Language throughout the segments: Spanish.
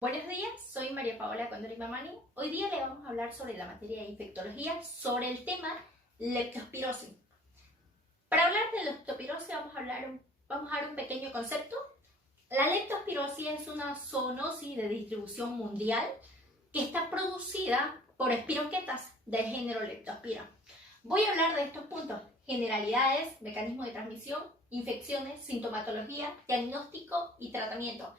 Buenos días, soy María Paola Condori Mamani. Hoy día le vamos a hablar sobre la materia de infectología, sobre el tema leptospirosis. Para hablar de leptospirosis vamos a dar un pequeño concepto. La leptospirosis es una zoonosis de distribución mundial que está producida por espiroquetas del género Leptospira. Voy a hablar de estos puntos: generalidades, mecanismos de transmisión, infecciones, sintomatología, diagnóstico y tratamiento.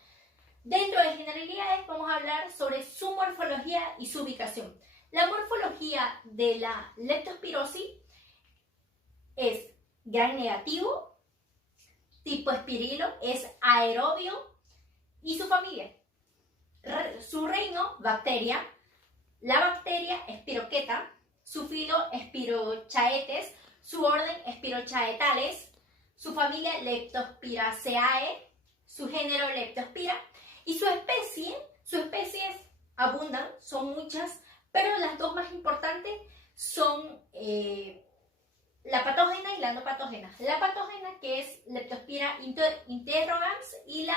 Dentro de generalidades vamos a hablar sobre su morfología y su ubicación. La morfología de la leptospirosis es gram negativo, tipo espirilo, es aerobio y su familia. Su reino, bacteria, la bacteria espiroqueta, su filo Spirochaetes, su orden Spirochaetales, su familia Leptospiraceae, su género Leptospira. Y sus especies abundan, son muchas, pero las dos más importantes son la patógena y la no patógena. La patógena, que es Leptospira interrogans, y la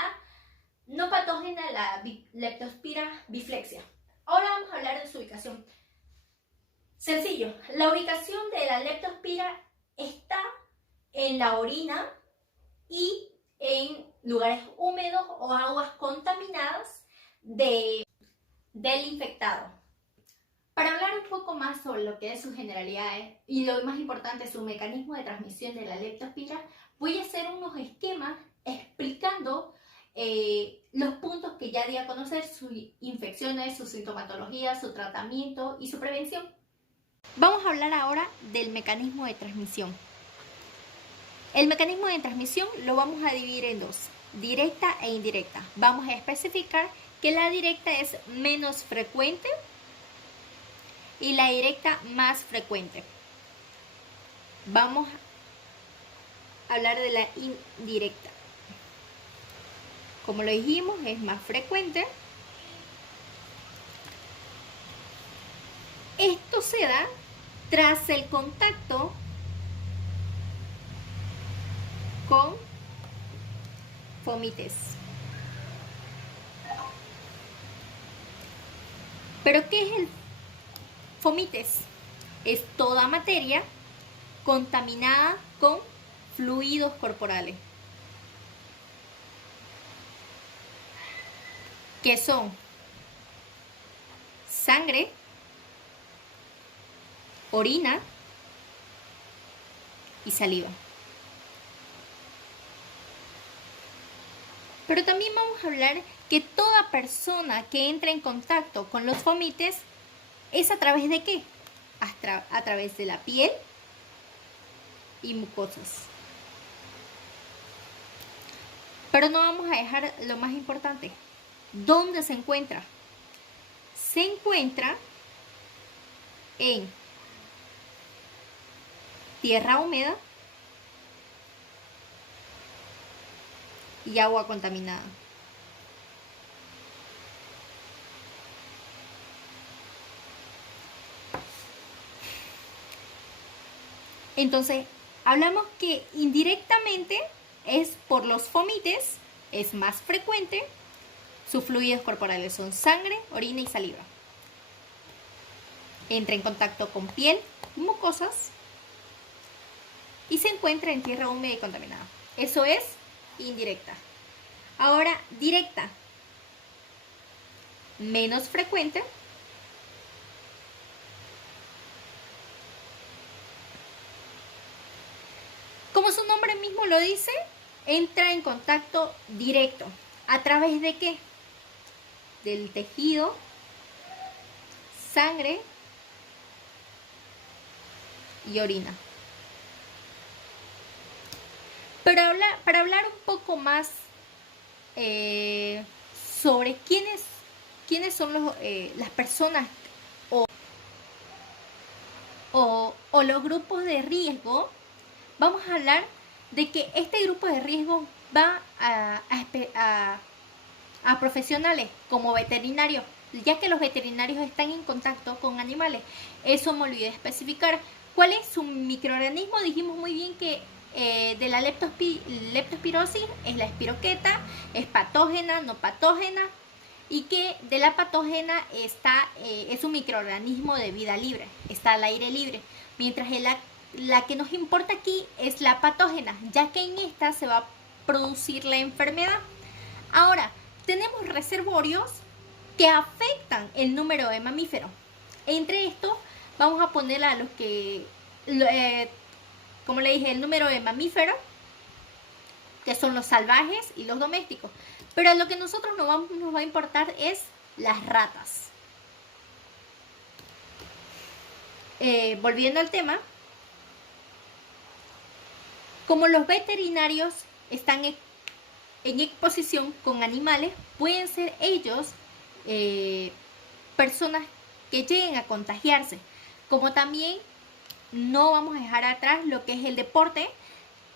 no patógena, la Leptospira biflexia. Ahora vamos a hablar de su ubicación. Sencillo, la ubicación de la Leptospira está en la orina y en lugares húmedos o aguas contaminadas del infectado. Para hablar un poco más sobre lo que es sus generalidades y lo más importante, su mecanismo de transmisión de la leptospira, voy a hacer unos esquemas explicando los puntos que ya di a conocer: sus infecciones, su sintomatología, su tratamiento y su prevención. Vamos a hablar ahora del mecanismo de transmisión. El mecanismo de transmisión lo vamos a dividir en dos: directa e indirecta. Vamos a especificar que la directa es menos frecuente y la directa más frecuente. Vamos a hablar de la indirecta. Como lo dijimos, es más frecuente. Esto se da tras el contacto con fomites. ¿Pero qué es el fomites? Es toda materia contaminada con fluidos corporales, que son sangre, orina y saliva. Pero también vamos a hablar que toda persona que entra en contacto con los fomites es ¿a través de qué? A través de la piel y mucosas. Pero no vamos a dejar lo más importante. ¿Dónde se encuentra? Se encuentra en tierra húmeda y agua contaminada. Entonces, hablamos que indirectamente es por los fomites, es más frecuente. Sus fluidos corporales son sangre, orina y saliva. Entra en contacto con piel y mucosas y se encuentra en tierra húmeda y contaminada. Eso es indirecta. Ahora, directa, menos frecuente, como su nombre mismo lo dice, entra en contacto directo. ¿A través de qué? Del tejido, sangre y orina. Pero para hablar un poco más sobre quiénes son las personas o los grupos de riesgo, vamos a hablar de que este grupo de riesgo va a profesionales como veterinarios, ya que los veterinarios están en contacto con animales. Eso me olvidé de especificar. ¿Cuál es su microorganismo? Dijimos muy bien que de la leptospirosis es la espiroqueta, es patógena, no patógena, y que de la patógena es un microorganismo de vida libre, está al aire libre, mientras la que nos importa aquí es la patógena, ya que en esta se va a producir la enfermedad. Ahora, tenemos reservorios que afectan el número de mamíferos. Entre estos vamos a poner a los que, como le dije, el número de mamíferos, que son los salvajes y los domésticos. Pero lo que a nosotros nos va a importar es las ratas. Volviendo al tema, como los veterinarios están en exposición con animales, pueden ser ellos personas que lleguen a contagiarse. Como también no vamos a dejar atrás lo que es el deporte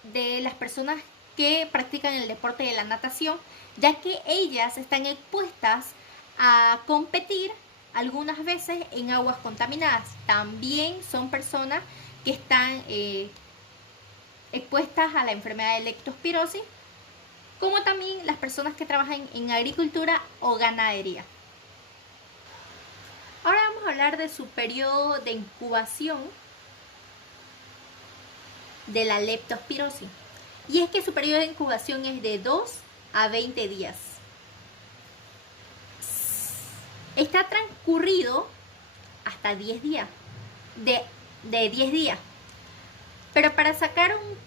de las personas que practican el deporte de la natación, ya que ellas están expuestas a competir algunas veces en aguas contaminadas. También son personas que están expuestas a la enfermedad de leptospirosis, como también las personas que trabajan en agricultura o ganadería. Ahora vamos a hablar de su periodo de incubación de la leptospirosis. Y es que su periodo de incubación es de 2 a 20 días. Está transcurrido hasta 10 días. De 10 días. Pero para sacar un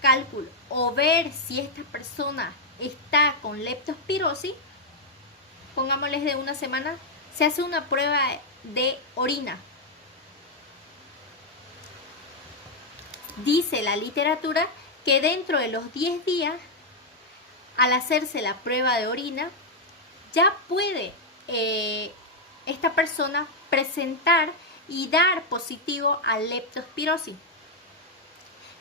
cálculo o ver si esta persona está con leptospirosis, pongámosles de una semana, se hace una prueba de orina. Dice la literatura que dentro de los 10 días, al hacerse la prueba de orina, ya puede esta persona presentar y dar positivo a leptospirosis.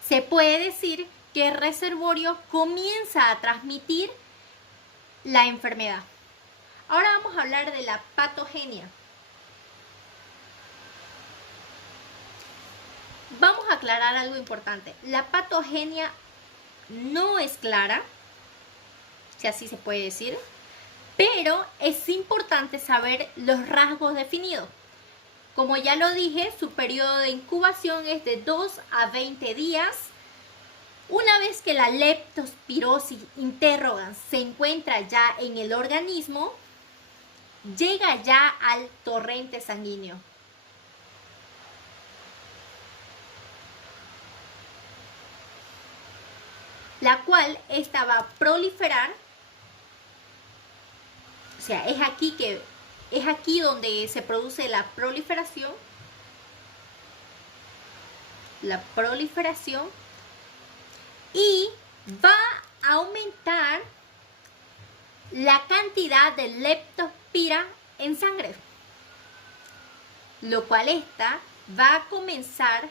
Se puede decir que el reservorio comienza a transmitir la enfermedad. Ahora vamos a hablar de la patogenia. Vamos a aclarar algo importante. La patogenia no es clara, si así se puede decir, pero es importante saber los rasgos definidos. Como ya lo dije, su periodo de incubación es de 2 a 20 días. Una vez que la leptospirosis interrogans se encuentra ya en el organismo, llega ya al torrente sanguíneo. La cual esta va a proliferar, o sea, es aquí donde se produce la proliferación y va a aumentar la cantidad de leptospira en sangre, lo cual esta va a comenzar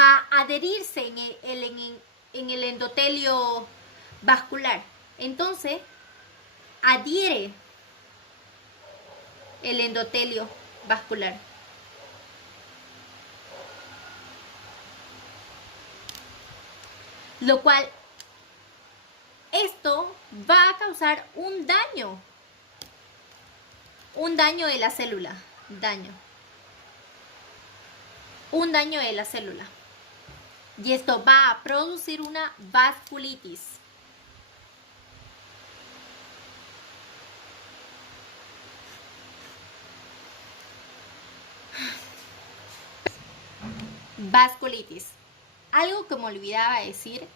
a adherirse en el endotelio vascular. Entonces, adhiere el endotelio vascular. Lo cual, esto va a causar un daño de la célula. Un daño de la célula. Y esto va a producir una vasculitis. Vasculitis. Algo que me olvidaba decir,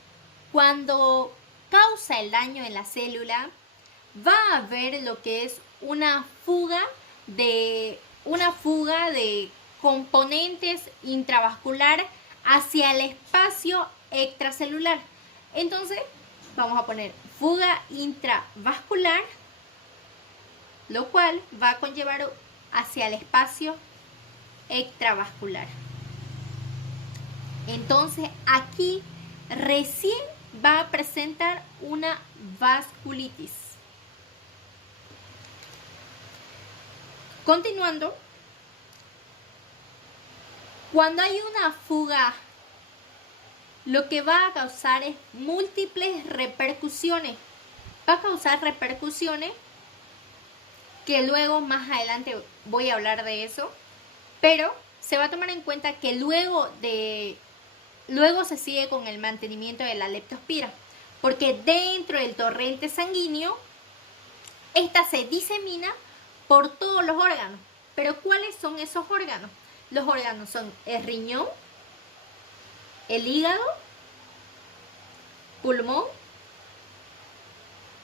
cuando causa el daño en la célula, va a haber lo que es una fuga de componentes intravascular hacia el espacio extracelular. Entonces, vamos a poner fuga intravascular, lo cual va a conllevar hacia el espacio extravascular. Entonces, aquí recién va a presentar una vasculitis. Continuando, cuando hay una fuga, lo que va a causar es múltiples repercusiones. va a causar repercusiones que luego más adelante voy a hablar de eso, pero se va a tomar en cuenta que luego se sigue con el mantenimiento de la leptospira, porque dentro del torrente sanguíneo esta se disemina por todos los órganos. Pero ¿cuáles son esos órganos? Los órganos son el riñón, el hígado, pulmón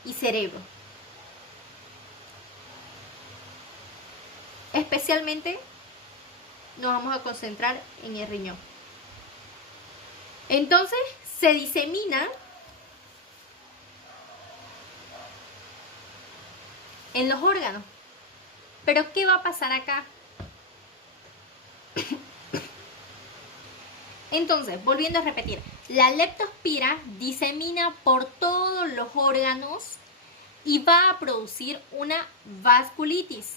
y cerebro. Especialmente nos vamos a concentrar en el riñón. Entonces se disemina en los órganos. Pero ¿qué va a pasar acá? Entonces, volviendo a repetir, la leptospira disemina por todos los órganos y va a producir una vasculitis.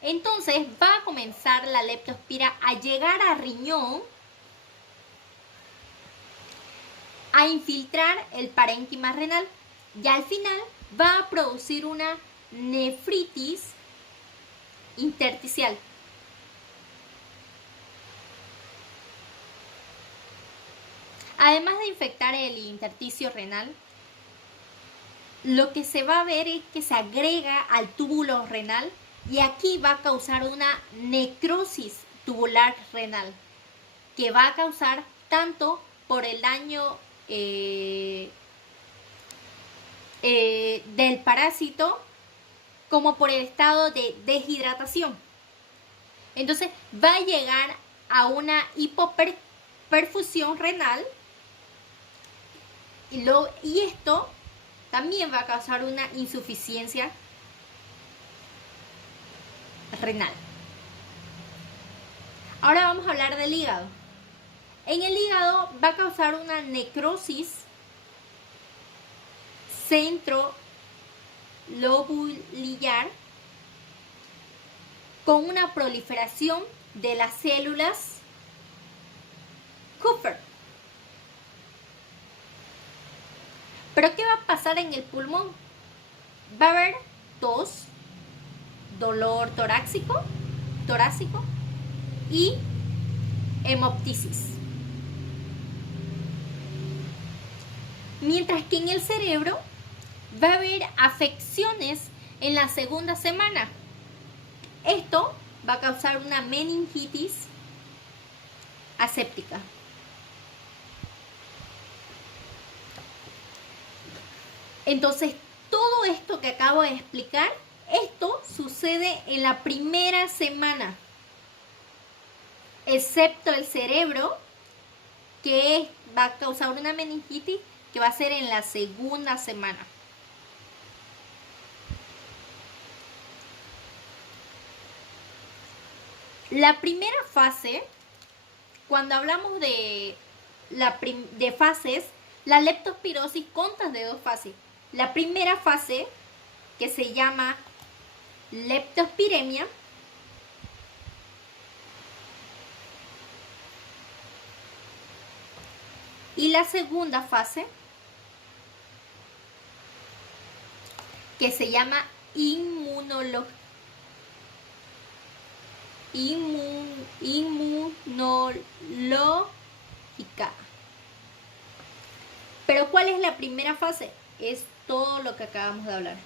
Entonces va a comenzar la leptospira a llegar al riñón, a infiltrar el parénquima renal y al final va a producir una nefritis intersticial. Además de infectar el intersticio renal, lo que se va a ver es que se agrega al túbulo renal y aquí va a causar una necrosis tubular renal, que va a causar tanto por el daño del parásito como por el estado de deshidratación. Entonces va a llegar a una hipoperfusión renal y esto también va a causar una insuficiencia renal. Ahora vamos a hablar del hígado. En el hígado va a causar una necrosis centrolobular con una proliferación de las células Kupffer. ¿Pero qué va a pasar en el pulmón? Va a haber tos, dolor torácico y hemoptisis. Mientras que en el cerebro va a haber afecciones en la segunda semana. Esto va a causar una meningitis aséptica. Entonces, todo esto que acabo de explicar, esto sucede en la primera semana, excepto el cerebro, que va a causar una meningitis que va a ser en la segunda semana. La primera fase, cuando hablamos de fases, la leptospirosis consta de dos fases. La primera fase, que se llama leptospiremia, y la segunda fase, que se llama inmunológica. Pero ¿cuál es la primera fase? Es todo lo que acabamos de hablar.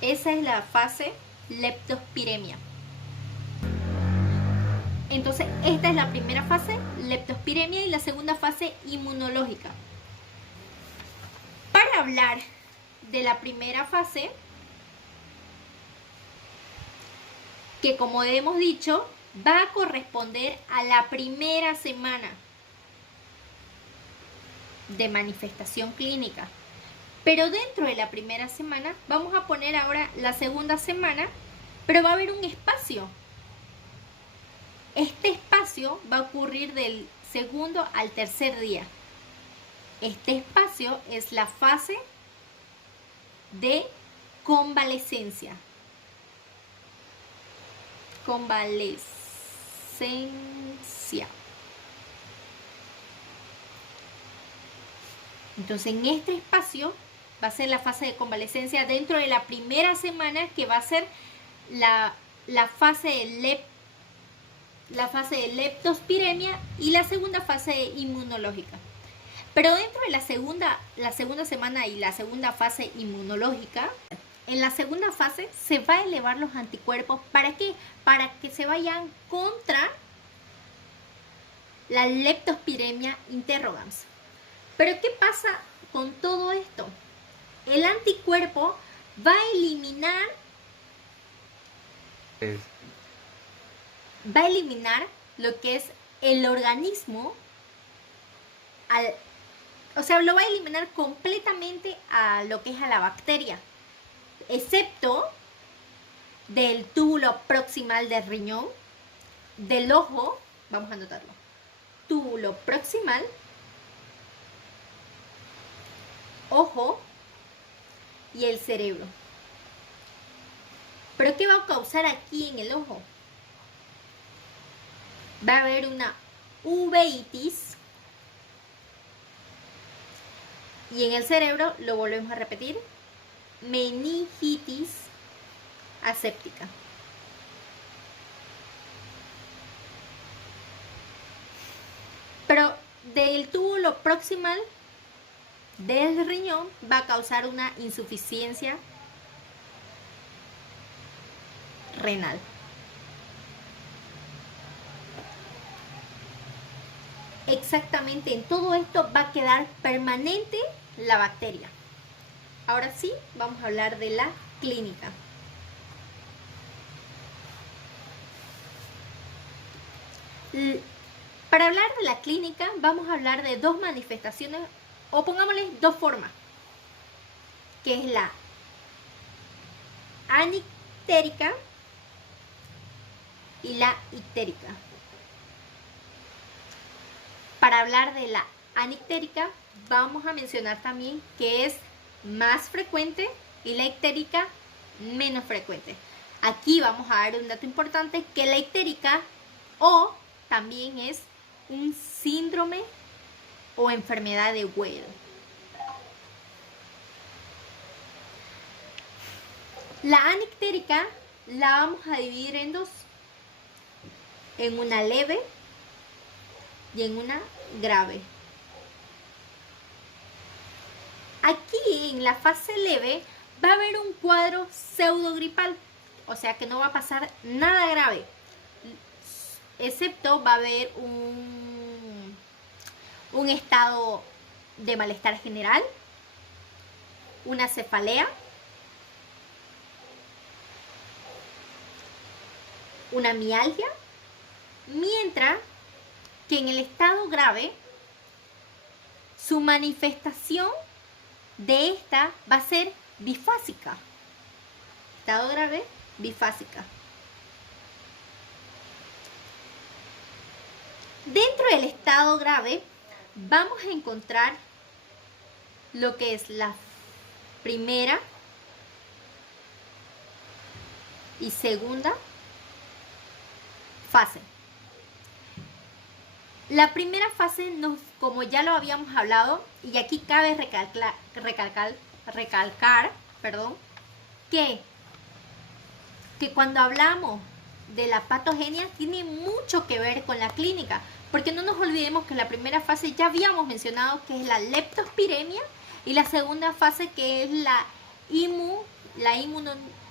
Esa es la fase leptospiremia. Entonces, esta es la primera fase, leptospiremia, y la segunda fase, inmunológica. Para hablar de la primera fase, que como hemos dicho, va a corresponder a la primera semana de manifestación clínica. Pero dentro de la primera semana, vamos a poner ahora la segunda semana, pero va a haber un espacio. Este espacio va a ocurrir del segundo al tercer día. Este espacio es la fase de convalescencia. Entonces en este espacio va a ser la fase de convalecencia dentro de la primera semana, que va a ser la fase de leptospiremia y la segunda fase inmunológica. Pero dentro de la segunda semana y la segunda fase inmunológica, en la segunda fase se va a elevar los anticuerpos. ¿Para qué? Para que se vayan contra la leptospiremia interrogans. Pero ¿qué pasa con todo esto? El anticuerpo va a eliminar lo que es el organismo, o sea, lo va a eliminar completamente a lo que es a la bacteria, excepto del túbulo proximal del riñón, del ojo, vamos a anotarlo, túbulo proximal, ojo y el cerebro. ¿Pero qué va a causar aquí en el ojo? Va a haber una uveitis. Y en el cerebro, lo volvemos a repetir, meningitis aséptica. Pero del túbulo proximal del riñón va a causar una insuficiencia renal. Exactamente, en todo esto va a quedar permanente la bacteria. Ahora sí, vamos a hablar de la clínica. Para hablar de la clínica, vamos a hablar de dos manifestaciones, o pongámosle dos formas, que es la anictérica y la ictérica. Para hablar de la anictérica, vamos a mencionar también que es más frecuente y la ictérica menos frecuente. Aquí vamos a dar un dato importante, que la ictérica o también es un síndrome o enfermedad de Weil. La anictérica la vamos a dividir en dos, en una leve y en una grave. Aquí en la fase leve va a haber un cuadro pseudogripal, o sea que no va a pasar nada grave, excepto va a haber un estado de malestar general, una cefalea, una mialgia, mientras que en el estado grave su manifestación de esta va a ser bifásica. Estado grave, bifásica. Dentro del estado grave vamos a encontrar lo que es la primera y segunda fase. La primera fase, como ya lo habíamos hablado, y aquí cabe recalcar, que cuando hablamos de la patogenia tiene mucho que ver con la clínica, porque no nos olvidemos que la primera fase ya habíamos mencionado que es la leptospiremia y la segunda fase que es la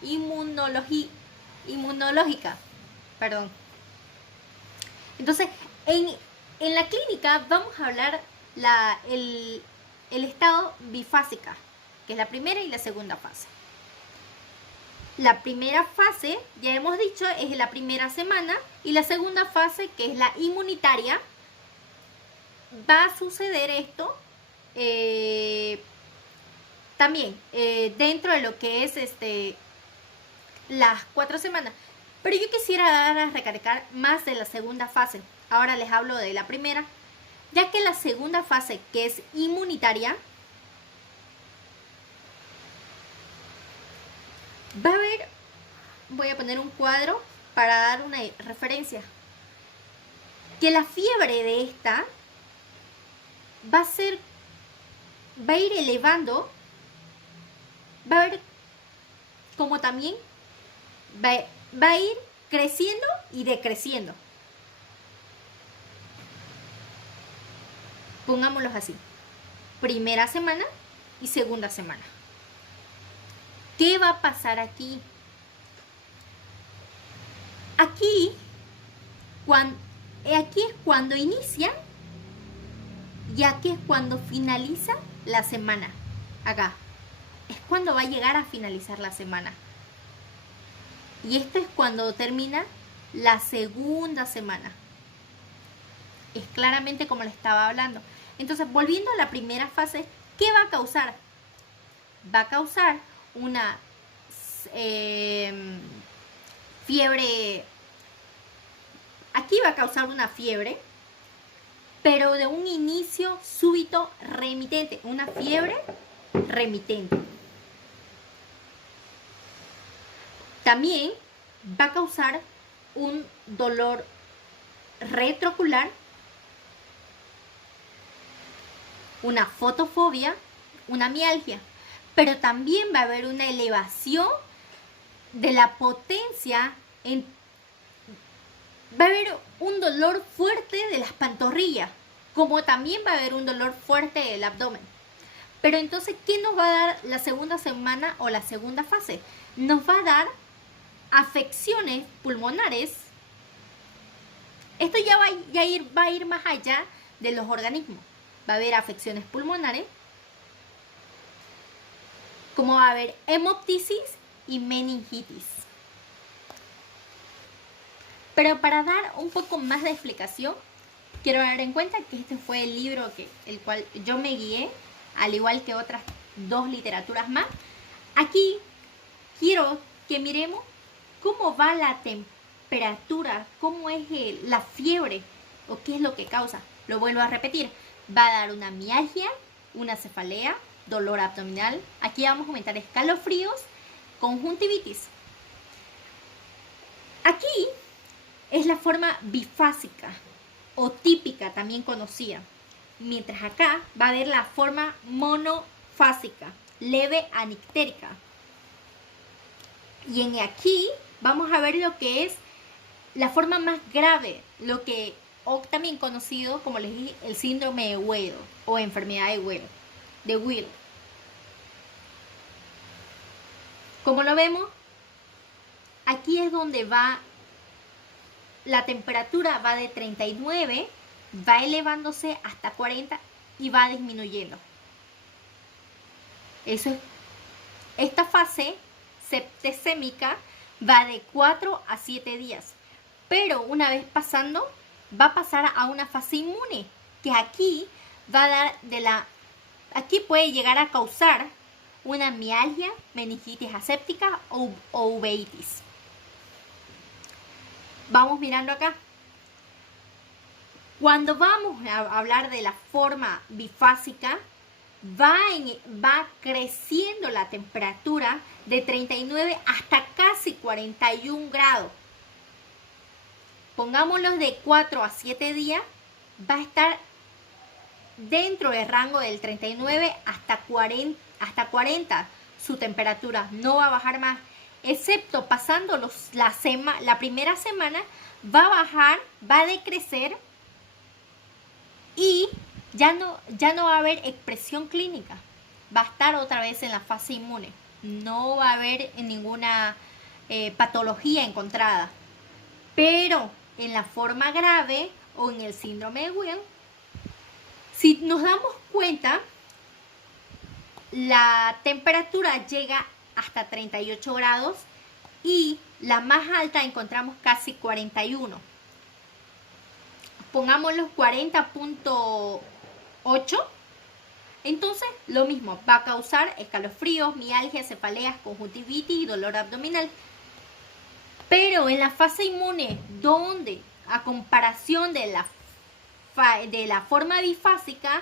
inmunológica. Perdón. Entonces, en la clínica vamos a hablar el estado bifásica, que es la primera y la segunda fase. La primera fase, ya hemos dicho, es la primera semana, y la segunda fase, que es la inmunitaria, va a suceder esto también dentro de lo que es las 4 semanas. Pero yo quisiera dar a recalcar más de la segunda fase. Ahora les hablo de la primera, ya que la segunda fase, que es inmunitaria, va a haber, voy a poner un cuadro para dar una referencia, que la fiebre de esta va a ser va a ir elevando, va a ver como también va a ir creciendo y decreciendo. Pongámoslos así. Primera semana y segunda semana. ¿Qué va a pasar aquí? Aquí es cuando inicia y aquí es cuando finaliza la semana. Acá es cuando va a llegar a finalizar la semana. Y esto es cuando termina la segunda semana. Es claramente como le estaba hablando. Entonces, volviendo a la primera fase, ¿qué va a causar? Va a causar una fiebre. Aquí va a causar una fiebre, pero de un inicio súbito remitente. Una fiebre remitente. También va a causar un dolor retroocular, una fotofobia, una mialgia, pero también va a haber una elevación de la potencia, va a haber un dolor fuerte de las pantorrillas, como también va a haber un dolor fuerte del abdomen. Pero entonces, ¿qué nos va a dar la segunda semana o la segunda fase? Nos va a dar afecciones pulmonares. Esto ya va a ir más allá de los organismos. Va a haber afecciones pulmonares, como va a haber hemoptisis y meningitis. Pero para dar un poco más de explicación, quiero dar en cuenta que este fue el libro el cual yo me guié, al igual que otras 2 literaturas más. Aquí quiero que miremos cómo va la temperatura, cómo es la fiebre o qué es lo que causa. Lo vuelvo a repetir. Va a dar una mialgia, una cefalea, dolor abdominal. Aquí vamos a aumentar escalofríos, conjuntivitis. Aquí es la forma bifásica o típica, también conocida. Mientras acá va a haber la forma monofásica, leve anictérica. Y en aquí vamos a ver lo que es la forma más grave, lo que también conocido, como les dije, el síndrome de Weil o enfermedad de Weil. Como lo vemos, aquí es donde va la temperatura, va de 39, va elevándose hasta 40 y va disminuyendo. Esta fase septicémica va de 4 a 7 días, pero una vez pasando, va a pasar a una fase inmune, que aquí va a dar aquí puede llegar a causar una mialgia, meningitis aséptica o uveitis. Vamos mirando acá. Cuando vamos a hablar de la forma bifásica, va creciendo la temperatura de 39 hasta casi 41 grados. Pongámoslo de 4 a 7 días, va a estar dentro del rango del 39 hasta 40 su temperatura. No va a bajar más, excepto pasando la primera semana, va a bajar, va a decrecer y ya no va a haber expresión clínica. Va a estar otra vez en la fase inmune. No va a haber ninguna patología encontrada. Pero en la forma grave o en el síndrome de Weil, si nos damos cuenta, la temperatura llega hasta 38 grados y la más alta encontramos casi 41. Pongámoslo 40.8. Entonces, lo mismo, va a causar escalofríos, mialgia, cefaleas, conjuntivitis y dolor abdominal. Pero en la fase inmune, donde a comparación de la forma bifásica,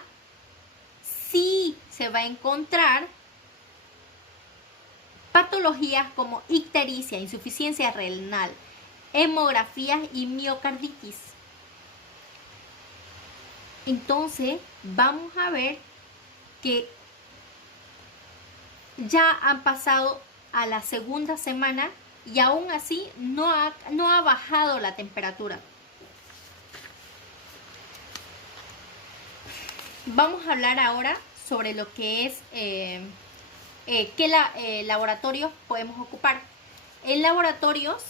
sí se va a encontrar patologías como ictericia, insuficiencia renal, hemografías y miocarditis. Entonces, vamos a ver que ya han pasado a la segunda semana y aún así no ha bajado la temperatura. Vamos a hablar ahora sobre lo que es qué laboratorios podemos ocupar. En laboratorios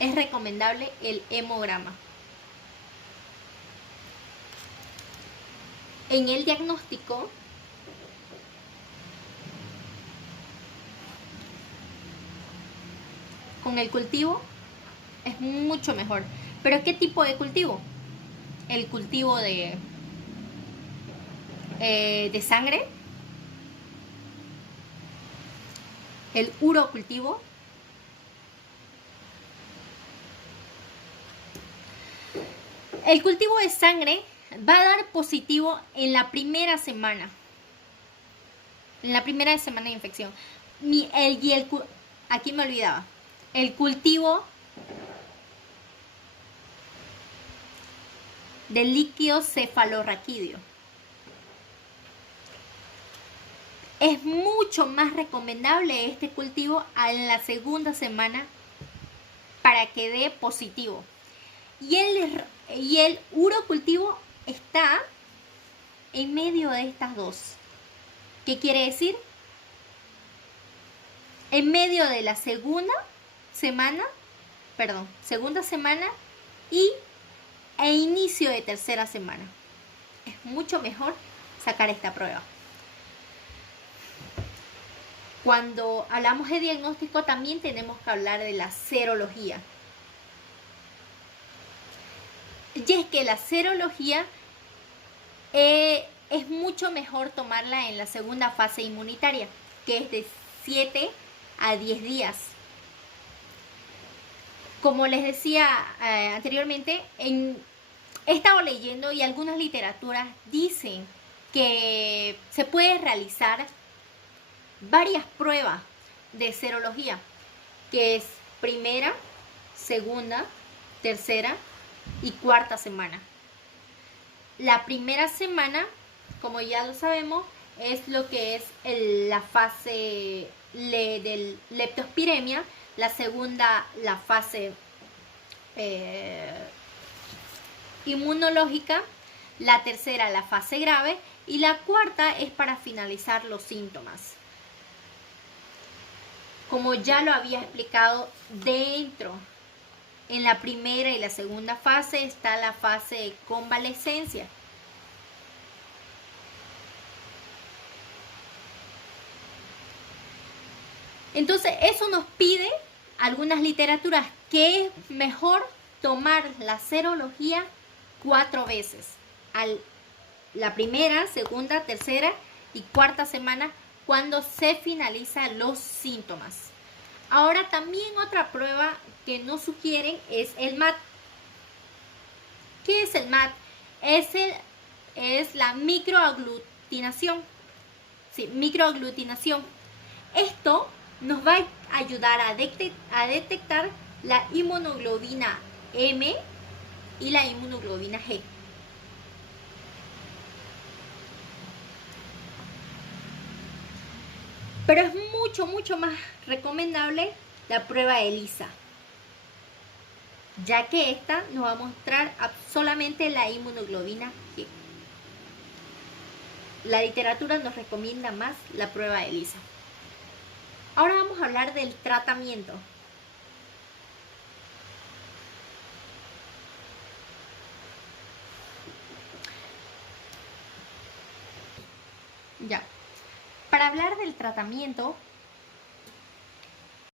es recomendable el hemograma. En el diagnóstico con el cultivo es mucho mejor. ¿Pero qué tipo de cultivo? El cultivo de sangre, el urocultivo, el cultivo de sangre va a dar positivo en la primera semana. En la primera semana de infección. Aquí me olvidaba. El cultivo del líquido cefalorraquídeo es mucho más recomendable este cultivo en la segunda semana para que dé positivo. Y el urocultivo está en medio de estas dos. ¿Qué quiere decir? En medio de la segunda semana e inicio de tercera semana. Es mucho mejor sacar esta prueba. Cuando hablamos de diagnóstico también tenemos que hablar de la serología. Y es que la serología es mucho mejor tomarla en la segunda fase inmunitaria, que es de 7 a 10 días. Como les decía anteriormente, he estado leyendo y algunas literaturas dicen que se puede realizar varias pruebas de serología, que es primera, segunda, tercera y cuarta semana. La primera semana, como ya lo sabemos, es lo que es la fase de leptospiremia, la segunda la fase inmunológica, la tercera la fase grave y la cuarta es para finalizar los síntomas. Como ya lo había explicado, en la primera y la segunda fase está la fase de convalescencia. Entonces, eso nos pide algunas literaturas que es mejor tomar la serología 4 veces. La primera, segunda, tercera y cuarta semana cuando se finalizan los síntomas. Ahora también otra prueba que nos sugieren es el MAT. ¿Qué es el MAT? Es la microaglutinación. Sí, microaglutinación. Esto nos va a ayudar a detectar la inmunoglobina M y la inmunoglobina G. Pero es mucho más recomendable la prueba ELISA, ya que esta nos va a mostrar solamente la inmunoglobina G. La literatura nos recomienda más la prueba ELISA. Ahora vamos a hablar del tratamiento. Ya. Para hablar del tratamiento,